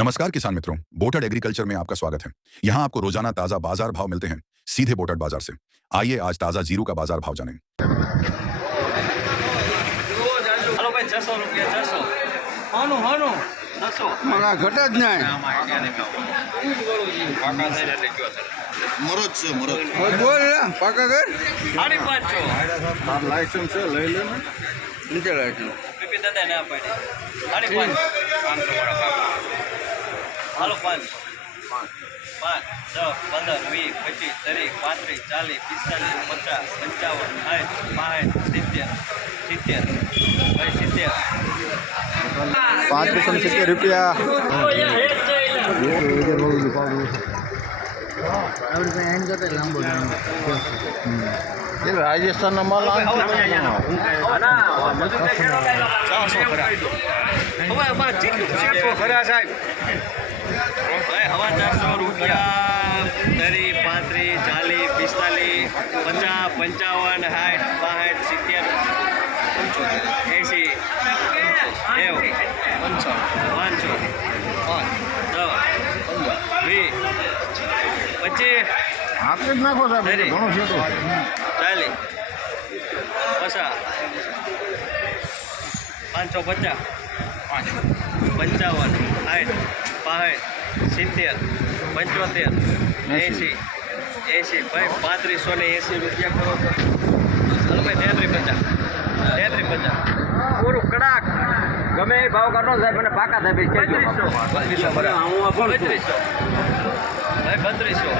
नमस्कार किसान मित्रों बोटड एग्रीकल्चर में आपका स्वागत है यहाँ आपको रोजाना ताजा बाजार भाव मिलते हैं सीधे बोटड बाजार से आइए आज ताजा जीरू का बाजार भाव जानें હાલો ભાઈ છસો રૂપિયા છસો હાનું હાનું છસો મારા ઘટે જ નહીં મરજ છે મરજ હવે બોલ ને પાકા કર સાડી પાંચસો તાર લાયસન્સ છે લઈ લે ને નીચે રાખી પીપી દાદા ના પાડી સાડી પાંચ પાંચસો હાલો પાંચ. પાંચ. દસ પંદર વીસ પચીસ ત્રીસ પાંત્રીસ ચાલીસ પિસ્તાલીસ પચાસ પંચાવન સાઠ પાંઠ સિત્તેર સિત્તેર. ભાઈ સિત્તેર. પાંત્રીસો સિત્તેર રૂપિયા. રાજસ્થાન રાજસ્થાનનો માલ ભાઈ હવા ચારસો રૂપિયા તરી પાંત્રીસ ચાલીસ પિસ્તાલીસ પચાસ પંચાવન સાઠ પાસઠ સિત્તેર એંસી નેવું પાંચસો પાંચસો દસ વીસ પચીસ આપી જ નાખો સાહેબ. ઘણું છે તો પચાસ પાંચસો પચાસ પંચાવન સાઠ પાંઠ સિત્તેર પંચોતેર એંસી એંસી ભાઈ પાંત્રીસો ને એંસી રૂપિયા કરો તો ચાલો ભાઈ તેત્રીસ પચાસ તેત્રીસ પચાસ. પૂરું કડાક. ગમે એ ભાવ કાઢો સાહેબ મને પાકા સાહેબ બત્રીસો બત્રીસો બત્રીસો ભાઈ બત્રીસો.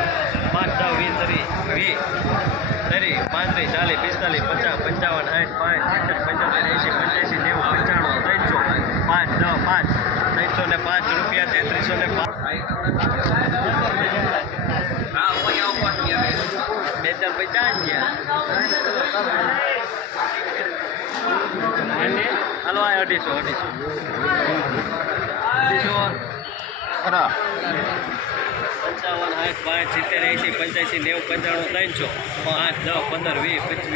પાંચ દસ વીસ તરી વીસ. તરી પાંત્રીસ ચાલીસ પિસ્તાલીસ પચાસ પંચાવન સાઠ પાંચ સિત્તેર પંચોતેર એંસી પંચ્યાસી નેવું પંચાણું ત્રણસો પાંચ દસ પાંચ. ત્રણસો ને પાંચ રૂપિયા. ને પાંચ બે ચાર પૈસા ગયા હાલો આ અઢીસો અઢીસો. અઢીસો. ખરા. પંચાવન, આઠ પાંચ સિત્તેર એંસી પંચ્યાસી, નેવું, પંચાણું, ત્રણસો. પાંચ, દસ, પંદર, વીસ, પચીસ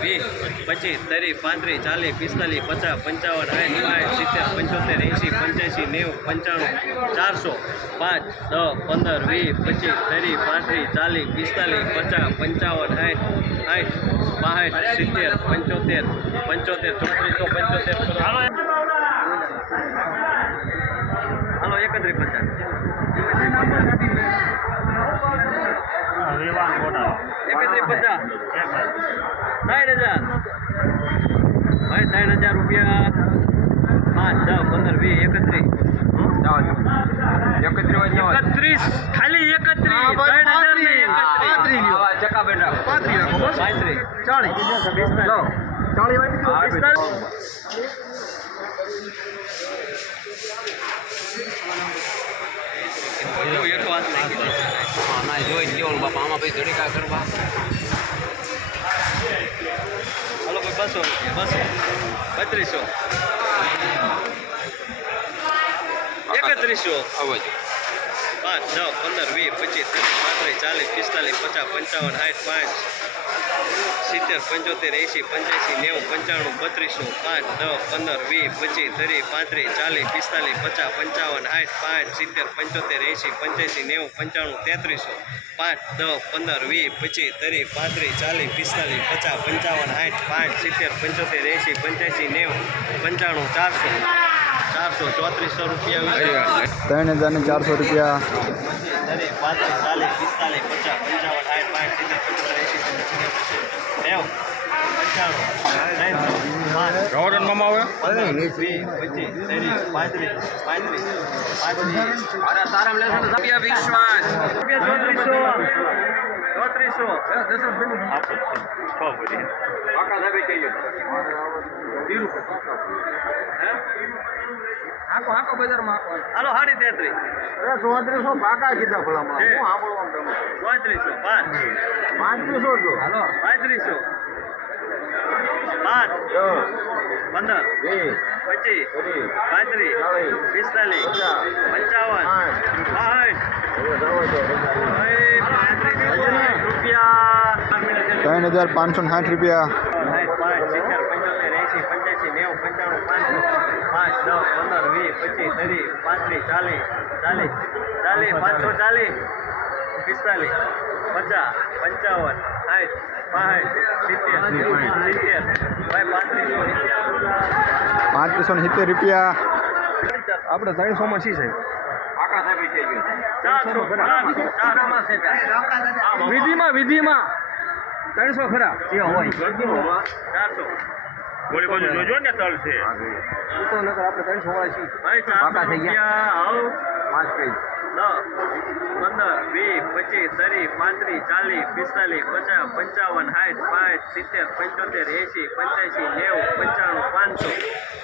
વીસ, પચીસ, ત્રીસ, પાંત્રીસ, ચાલીસ, પિસ્તાલીસ, પચાસ, પંચાવન સાઠ પાંચ સિત્તેર, પંચોતેર એંસી પંચ્યાસી, નેવું, પંચાણું, ચારસો. પાંચ, દસ, પંદર, વીસ, પચીસ, ત્રીસ, પાંત્રીસ, ચાલીસ, પિસ્તાલીસ, પચાસ, પંચાવન સાઠ સાઠ પાંઠ સિત્તેર, પંચોતેર પંચોતેર, ચોત્રીસો, પંચોતેર હાલો એકત્રીસ પચાસ એકત્રીસ પચાસ ત્રણ હજાર ભાઈ ત્રણ હજાર રૂપિયા પાંચ દસ પંદર વીસ એકત્રીસ એકત્રીસ ખાલી એકત્રીસ ત્રણ હજાર નહીં પિસ્તાલીસ પિસ્તાલીસ એવું એક વાત નહીં. કીધી. હાલો ભાઈ બસો બસો. બત્રીસો. એકત્રીસો. પાંચ નવ પંદર વીસ પચીસ ત્રીસ પાંત્રીસ ચાલીસ પિસ્તાલીસ પચાસ પંચાવન સાઠ પાંચ સિત્તેર પંચોતેર એંસી પંચ્યાસી નેવું પંચાણું બત્રીસો પાંચ દસ પંદર વીસ પચીસ ત્રીસ પાંત્રીસ ચાલીસ પિસ્તાલીસ પચાસ પંચાવન આઠ પાંચ સિત્તેર પંચોતેર એંસી પંચ્યાસી નેવું પંચાણું તેત્રીસો પાંચ દસ પંદર વીસ પચીસ ત્રીસ પાંત્રીસ ચાલીસ પિસ્તાલીસ પચાસ પંચાવન આઠ પાંચ સિત્તેર પંચોતેર એંસી પંચ્યાસી નેવું પંચાણું ચારસો ચારસો ચોત્રીસો રૂપિયા ત્રણ હજાર ચારસો રૂપિયા. અરે પાંત્રીસ ચાલીસ પિસ્તાલીસ પચાસ પંચાવન સાઠ પાંચ સિત્તેર પંચોતેર એંસી નેવું પંચાણું ત્રણસો આવે પચીસ ત્રીસ પાંત્રીસ પાંત્રીસ પાંત્રીસ રૂપિયા ચોત્રીસો ચોત્રીસો હાલો સાડી તેત્રીસ ચોત્રીસો પાકા કીધા ભલામાં. હું. સાંભળવા તમે ચોત્રીસો પાંચ. પાંત્રીસો જો. હાલો. પાંત્રીસો. પાંચ. પંદર. પચીસ. પાંત્રીસ. પિસ્તાલીસ. પંચાવન. સાઠ. રૂપિયા. ત્રણ હજાર પાંચસો સાઠ રૂપિયા સાઠ પાંચ સિત્તેર પંચોતેર એંસી પંચાણું પાંચસો પાંચ ત્રીસ પાંત્રીસ ચાલીસ ચાલીસ ચાલીસ પાંચસો ચાલીસ. પિસ્તાલીસ પચાસ પંચાવન સાઠ પાંઠ સિત્તેર સિત્તેર ભાઈ પાંત્રીસો પાંત્રીસો ને સિત્તેર રૂપિયા. આપણે ત્રણસોમાં શી છે ચારસો ચારસો ચારસો વિધિમાં વિધિમાં. ત્રણસો ખરા. જે હોય. ચારસો. તો નકર આપણે ત્રણસો વાળા છીએ. પાંચ પેજ પંદર વીસ પચીસ ત્રીસ પાંત્રીસ ચાલીસ પિસ્તાલીસ પચાસ પંચાવન સાઠ પાંચ સિત્તેર પંચોતેર એંસી પંચ્યાસી નેવું પંચાણું પાંચસો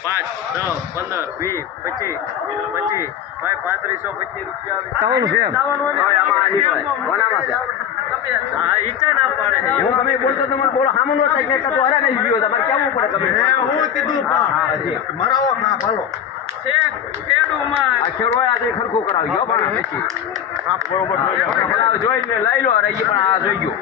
પાંચ દસ પંદર વીસ પચીસ પચીસ. ભાઈ પાંત્રીસો પચીસ રૂપિયા ઈચ્છા ના? પાડે. હું તમે બોલતો તમારે બોલો સામું નો થાય કે તો હરા નહીં ગયો તમારે કેવું પડે તમે હું કીધું હા, હા, હજી. મરાવો ના ભાલો ખેડૂત આજે ખરખું કરાવી ગયો. પણ કાપ બરોબર જોઈને લઈ લો રહી પણ આ જોઈ ગયો.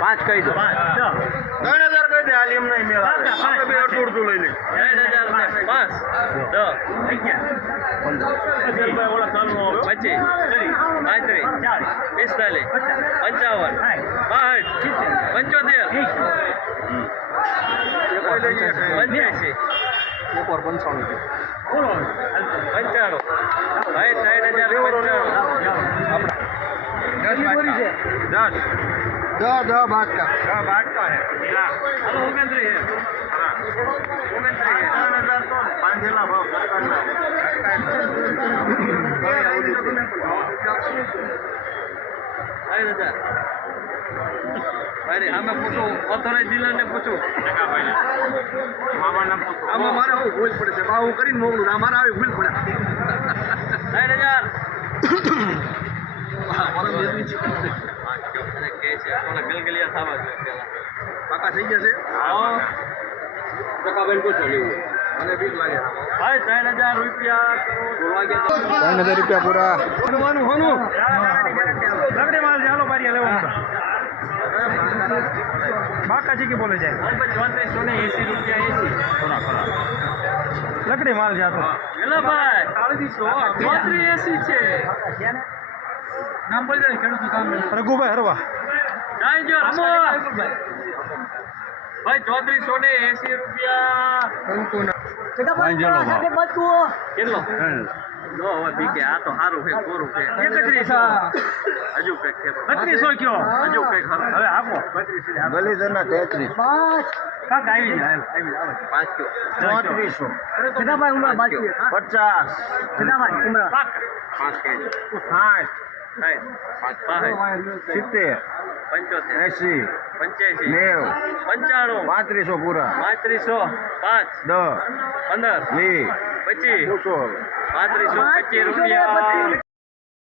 પાંચ કહી દો. ત્રણ હજાર કહી દે હાલ એમ નહીં મેળ બે અડધું અડધું લઈ લે પાંચ. દસ પચીસ પાંત્રીસ પિસ્તાલીસ પંચાવન પાંઠ પંચોતેર. પંચ્યાસી. ઉપર પંચાણું. પંચાણું. ભાઈ ત્રણ હજાર પંચાણું. દસ. દસ. ઓગણત્રીસ છે. ત્રણ હજાર તો બાંધેલા ભાવ સરકારના. ત્રણ હજાર ભાઈ સામે પૂછું ઓથોરાઇઝ ડીલરને પૂછું. આમાં મારે આવું ભૂલ પડે છે? ભાવ કરીને મોકલું અમારે આવી ભૂલ પડે. ત્રણ હજાર પાકા થઈ ગયા છે? હા. ટકાબેન પૂછો લેવું મને બીક લાગે ભાઈ ત્રણ હજાર રૂપિયા ત્રણ હજાર રૂપિયા પૂરા. હોનું હોનું લગડે માલ જાય? ને એસી રૂપિયા એસી. લકડી માલ જાતો એલા ભાઈ. ચોત્રીસ એસી છે. નામ બોલી દે ખેડૂત કામ રઘુભાઈ હરવા. કાંઈ જો રમો ભાઈ ચોત્રીસો ને એસી રૂપિયા. કેટલો? નો હવે બીકે આ તો સારું છે કોરું છે. એકત્રીસો હજુ કંઈક છે બત્રીસો કયો? હજુ કંઈક હવે આપો ગલીધરના તેત્રીસ કાંક આવી જાય આવી જાય પાંચ કયો? ચોત્રીસો. પાંચ કયો? પચાસ. સાઠ. સિત્તેર. પંચોતેર. એસી પંચ્યાસી. નેવ. પંચાણું. પાંત્રીસો પૂરા. પાંત્રીસો. પાંચ. દસ. પંદર. વીસ. પચીસ પૂછો પાંત્રીસો પચીસ રૂપિયા.